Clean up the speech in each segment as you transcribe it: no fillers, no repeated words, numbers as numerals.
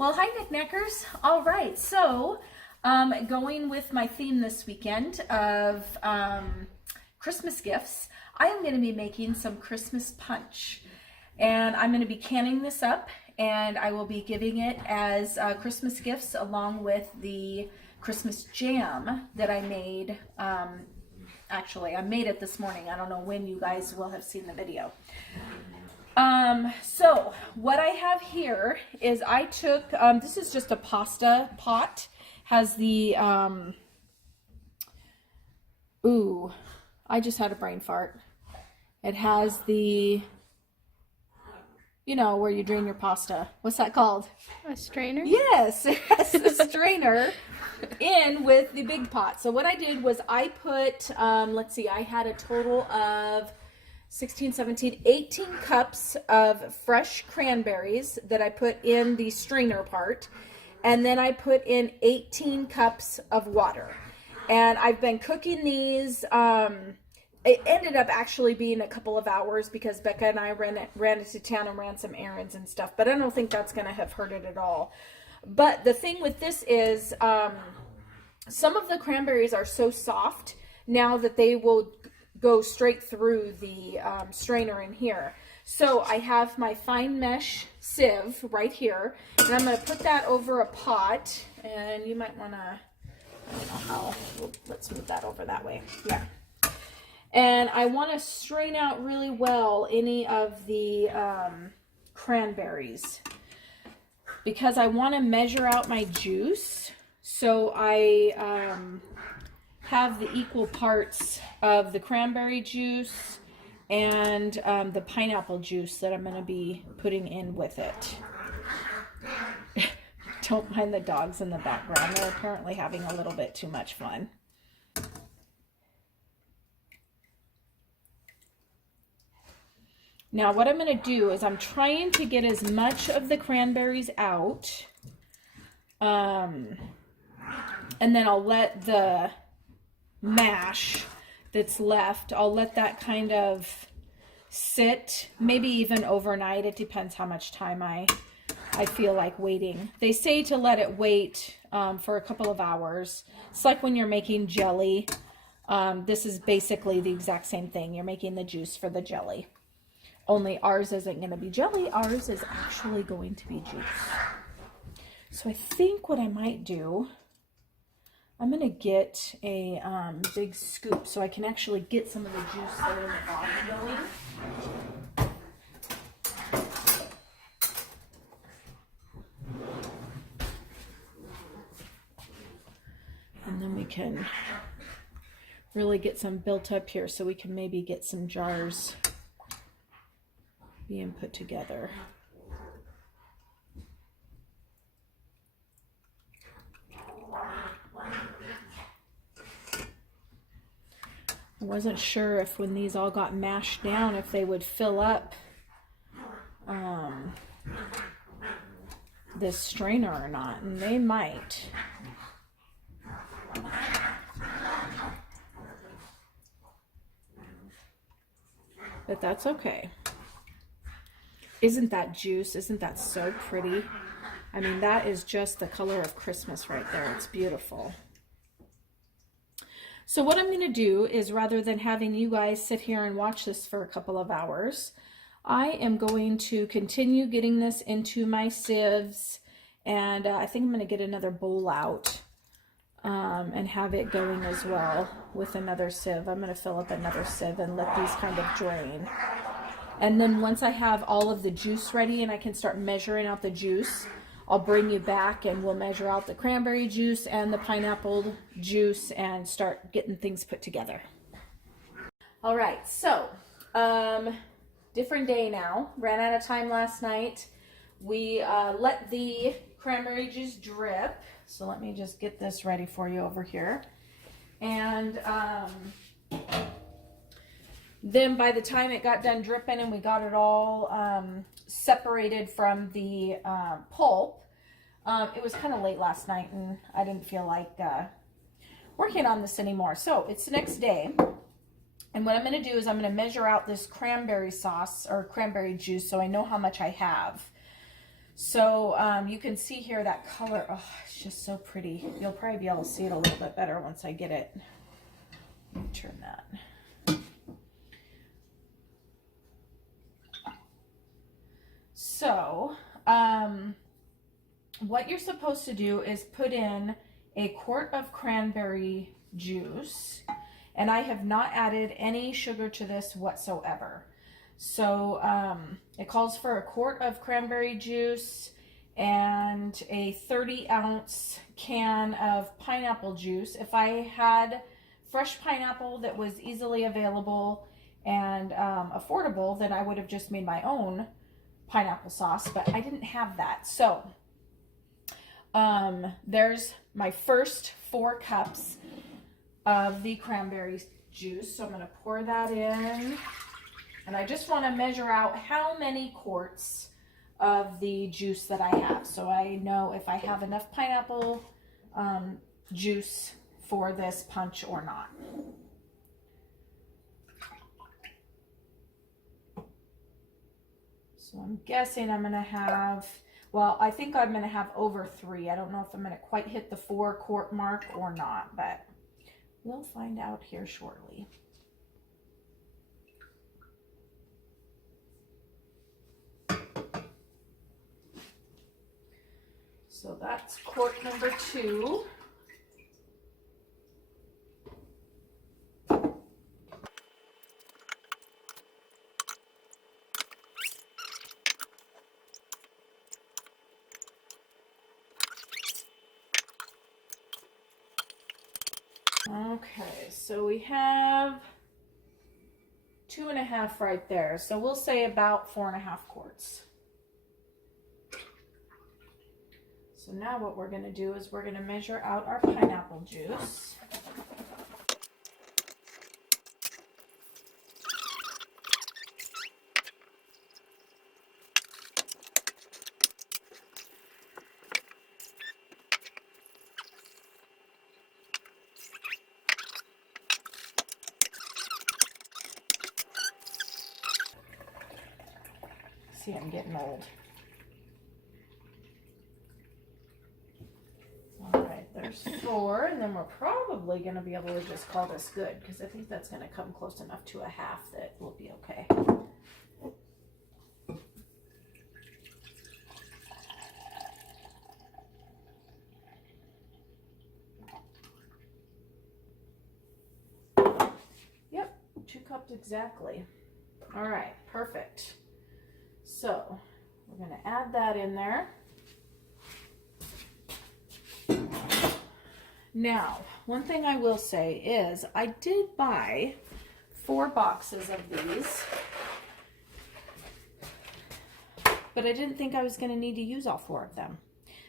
Well, hi, NicNaccers. All right, so going with my theme this weekend of Christmas gifts, I am going to be making some Christmas punch. And I'm going to be canning this up, and I will be giving it as Christmas gifts along with the Christmas jam that I made. Actually, I made it this morning. I don't know when you guys will have seen the video. So what I have here is I took, this is just a pasta pot, has the, ooh, I just had a brain fart. It has the, you know, where you drain your pasta. What's that called? A strainer? Yes, it has the strainer in with the big pot. So what I did was I put, let's see, I had a total of 16, 17, 18 cups of fresh cranberries that I put in the strainer part. And then I put in 18 cups of water. And I've been cooking these. It ended up actually being a couple of hours because Becca and I ran into town and ran some errands and stuff. But I don't think that's going to have hurt it at all. But the thing with this is some of the cranberries are so soft now that they will go straight through the strainer in here. So I have my fine mesh sieve right here, and I'm going to put that over a pot, and you might want to, I don't know how, let's move that over that way. Yeah. And I want to strain out really well any of the cranberries because I want to measure out my juice. So I have the equal parts of the cranberry juice and the pineapple juice that I'm going to be putting in with it. Don't mind the dogs in the background. They're apparently having a little bit too much fun. Now what I'm going to do is I'm trying to get as much of the cranberries out. And then I'll let the mash that's left, I'll let that kind of sit, maybe even overnight. It depends how much time I feel like waiting. They say to let it wait for a couple of hours. It's like when you're making jelly. This is basically the exact same thing. You're making the juice for the jelly. Only ours isn't going to be jelly. Ours is actually going to be juice. So I think what I might do, I'm going to get a big scoop so I can actually get some of the juice that in the bottom going. And then we can really get some built up here so we can maybe get some jars being put together. I wasn't sure if when these all got mashed down, if they would fill up this strainer or not, and they might. But that's okay. Isn't that juice? Isn't that so pretty? I mean, that is just the color of Christmas right there. It's beautiful. So what I'm going to do is, rather than having you guys sit here and watch this for a couple of hours, I am going to continue getting this into my sieves, and I think I'm going to get another bowl out and have it going as well with another sieve. I'm going to fill up another sieve and let these kind of drain. And then once I have all of the juice ready and I can start measuring out the juice, I'll bring you back and we'll measure out the cranberry juice and the pineapple juice and start getting things put together. All right, so different day now. Ran out of time last night. We let the cranberry juice drip. So let me just get this ready for you over here. And then by the time it got done dripping and we got it all separated from the pulp, it was kind of late last night and I didn't feel like working on this anymore. So it's the next day. And what I'm going to do is I'm going to measure out this cranberry sauce or cranberry juice so I know how much I have. So you can see here that color, oh, it's just so pretty. You'll probably be able to see it a little bit better once I get it. Let me turn that. So what you're supposed to do is put in a quart of cranberry juice, and I have not added any sugar to this whatsoever. So it calls for a quart of cranberry juice and a 30-ounce can of pineapple juice. If I had fresh pineapple that was easily available and affordable, then I would have just made my own pineapple sauce, but I didn't have that. So there's my first 4 cups of the cranberry juice. So I'm going to pour that in. And I just want to measure out how many quarts of the juice that I have, so I know if I have enough pineapple juice for this punch or not. So I'm guessing I'm going to have, well, I think I'm going to have over 3. I don't know if I'm going to quite hit the 4-quart mark or not, but we'll find out here shortly. So that's quart number 2. Okay, so we have 2.5 right there. So we'll say about 4.5 quarts. So now what we're going to do is we're going to measure out our pineapple juice. See, I'm getting old. All right, there's 4, and then we're probably going to be able to just call this good, because I think that's going to come close enough to a half that will be okay. Yep, 2 cups exactly. All right, perfect. So we're going to add that in there. Now, one thing I will say is I did buy 4 boxes of these, but I didn't think I was going to need to use all 4 of them.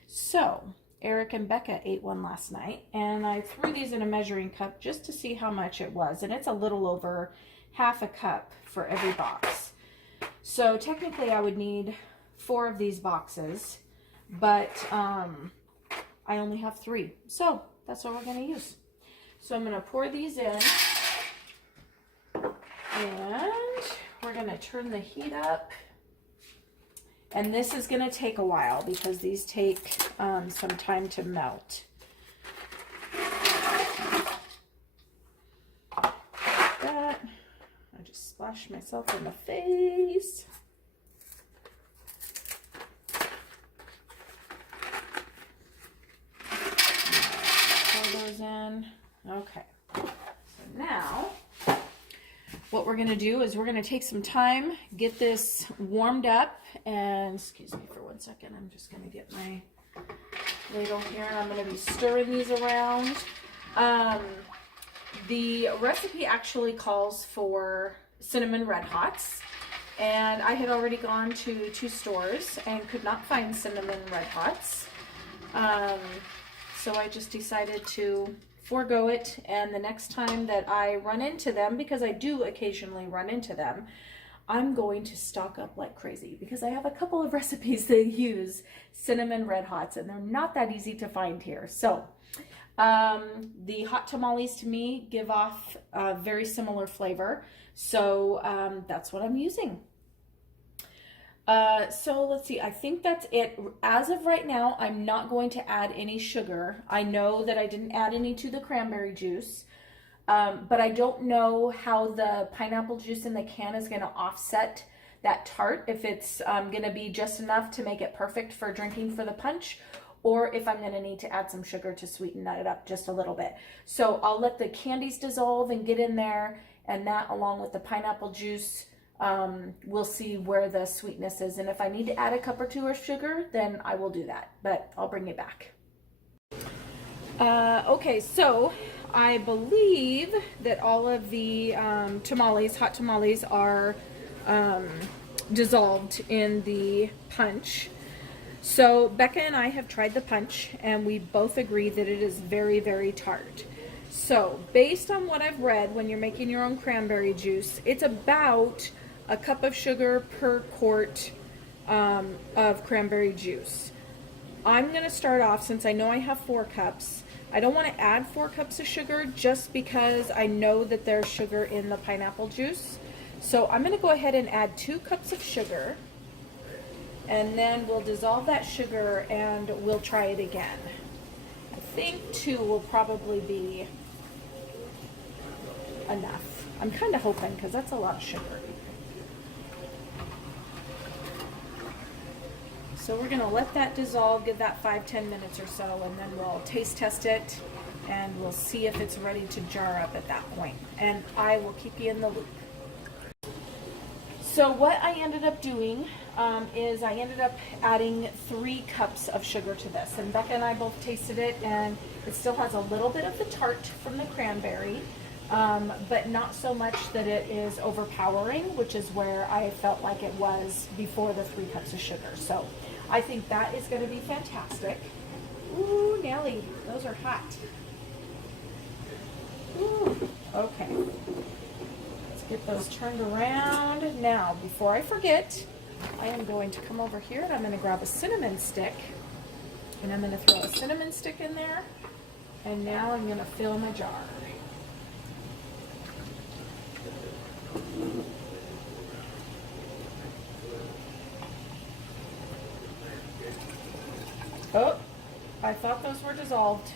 So Eric and Becca ate one last night, and I threw these in a measuring cup just to see how much it was, and it's a little over half a cup for every box. So technically I would need 4 of these boxes, but I only have 3. So that's what we're going to use. So I'm going to pour these in, and we're going to turn the heat up. And this is going to take a while because these take some time to melt. Like that. I just splashed myself in the face. In. Okay, so now what we're going to do is we're going to take some time, get this warmed up, and excuse me for 1 second, I'm just going to get my ladle here, and I'm going to be stirring these around. The recipe actually calls for cinnamon red hots, and I had already gone to 2 stores and could not find cinnamon red hots. So I just decided to forego it, and the next time that I run into them, because I do occasionally run into them, I'm going to stock up like crazy, because I have a couple of recipes that use cinnamon red hots, and they're not that easy to find here. So the hot tamales to me give off a very similar flavor, so that's what I'm using. So let's see, I think that's it. As of right now, I'm not going to add any sugar. I know that I didn't add any to the cranberry juice, but I don't know how the pineapple juice in the can is going to offset that tart, if it's going to be just enough to make it perfect for drinking for the punch, or if I'm going to need to add some sugar to sweeten that up just a little bit. So I'll let the candies dissolve and get in there, and that along with the pineapple juice, we'll see where the sweetness is. And if I need to add a cup or two of sugar, then I will do that, but I'll bring it back. Okay, so I believe that all of the tamales, hot tamales, are dissolved in the punch. So Becca and I have tried the punch, and we both agree that it is very, very tart. So based on what I've read, when you're making your own cranberry juice, it's about a cup of sugar per quart of cranberry juice. I'm going to start off, since I know I have 4 cups, I don't want to add 4 cups of sugar just because I know that there's sugar in the pineapple juice. So I'm going to go ahead and add 2 cups of sugar, and then we'll dissolve that sugar and we'll try it again. I think 2 will probably be enough. I'm kind of hoping, because that's a lot of sugar. So we're going to let that dissolve, give that 5-10 minutes or so, and then we'll taste test it and we'll see if it's ready to jar up at that point. And I will keep you in the loop. So what I ended up doing is I ended up adding 3 cups of sugar to this. And Becca and I both tasted it, and it still has a little bit of the tart from the cranberry, but not so much that it is overpowering, which is where I felt like it was before the 3 cups of sugar. So I think that is going to be fantastic. Ooh, Nelly, those are hot. Ooh, okay. Let's get those turned around. Now, before I forget, I am going to come over here and I'm going to grab a cinnamon stick, and I'm going to throw a cinnamon stick in there, and now I'm going to fill my jar. Oh, I thought those were dissolved.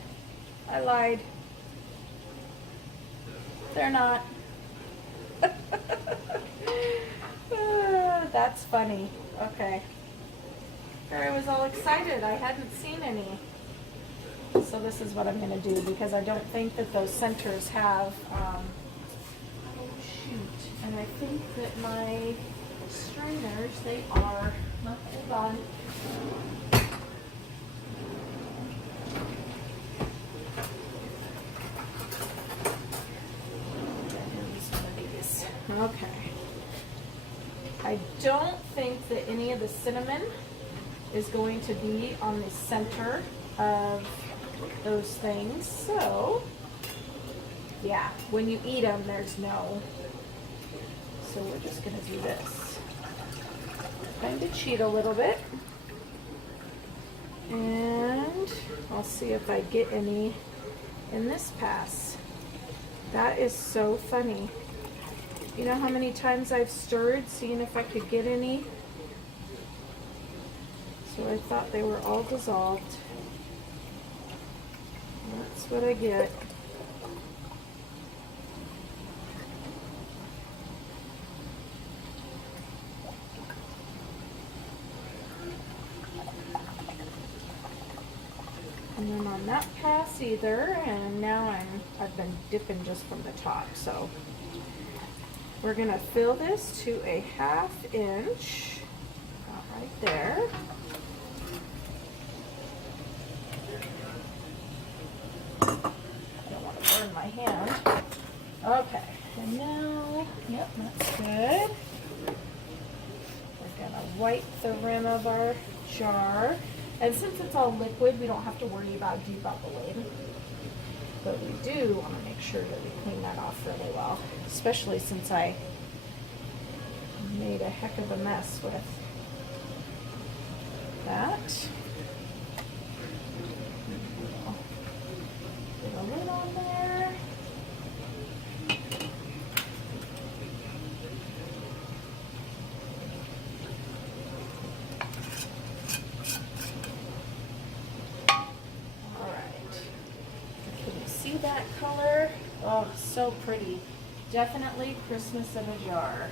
I lied. They're not. That's funny. Okay. Here I was all excited. I hadn't seen any. So this is what I'm going to do, because I don't think that those centers have, oh shoot. And I think that my strainers, they are, hold on. Okay. I don't think that any of the cinnamon is going to be on the center of those things. So, yeah, when you eat them, there's no. So we're just going to do this. Kind of cheat a little bit. And I'll see if I get any in this pass. That is so funny. You know how many times I've stirred, seeing if I could get any? So I thought they were all dissolved. That's what I get. And then on that pass either, and now I've been dipping just from the top, so. We're going to fill this to a 1/2 inch, right there. I don't want to burn my hand. Okay, and now, yep, that's good. We're going to wipe the rim of our jar. And since it's all liquid, we don't have to worry about debubbling. But we do want to make sure that we clean that off really well, especially since I made a heck of a mess with that. Put a lid on there. color. Oh, so pretty. Definitely Christmas in a jar.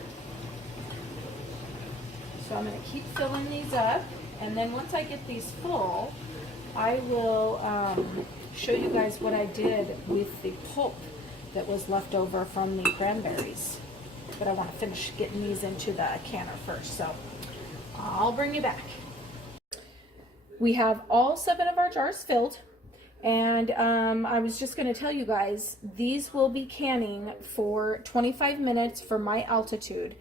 So I'm going to keep filling these up, and then once I get these full, I will show you guys what I did with the pulp that was left over from the cranberries. But I want to finish getting these into the canner first, so I'll bring you back. We have all 7 of our jars filled, and I was just going to tell you guys, these will be canning for 25 minutes for my altitude.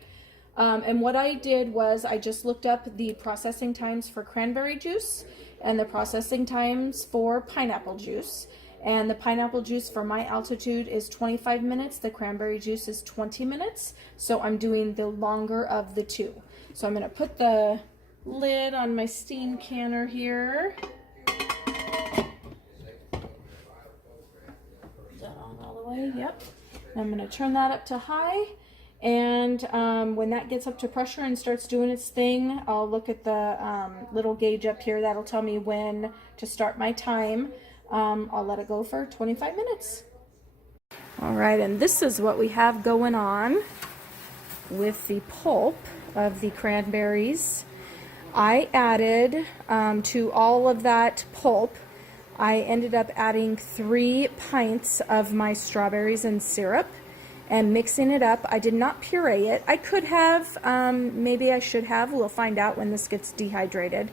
And what I did was I just looked up the processing times for cranberry juice and the processing times for pineapple juice. And the pineapple juice for my altitude is 25 minutes. The cranberry juice is 20 minutes. So I'm doing the longer of the two. So I'm going to put the lid on my steam canner here. Is that on all the way? Yep. I'm going to turn that up to high. And when that gets up to pressure and starts doing its thing, I'll look at the little gauge up here. That'll tell me when to start my time. I'll let it go for 25 minutes. All right, and this is what we have going on with the pulp of the cranberries. I added to all of that pulp, I ended up adding 3 pints of my strawberries and syrup and mixing it up. I did not puree it. I could have, maybe I should have. We'll find out when this gets dehydrated.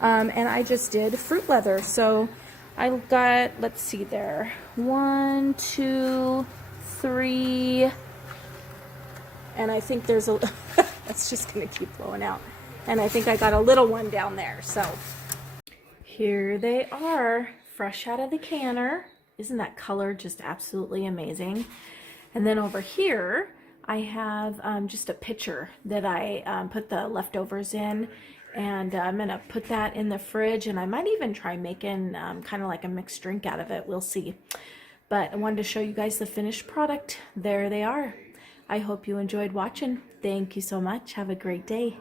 And I just did fruit leather. So I got, let's see there, 1, 2, 3, and I think there's a, that's just gonna keep blowing out. And I think I got a little one down there. So here they are, fresh out of the canner. Isn't that color just absolutely amazing? And then over here, I have just a pitcher that I put the leftovers in, and I'm gonna put that in the fridge, and I might even try making kind of like a mixed drink out of it. We'll see. But I wanted to show you guys the finished product. There they are. I hope you enjoyed watching. Thank you so much. Have a great day.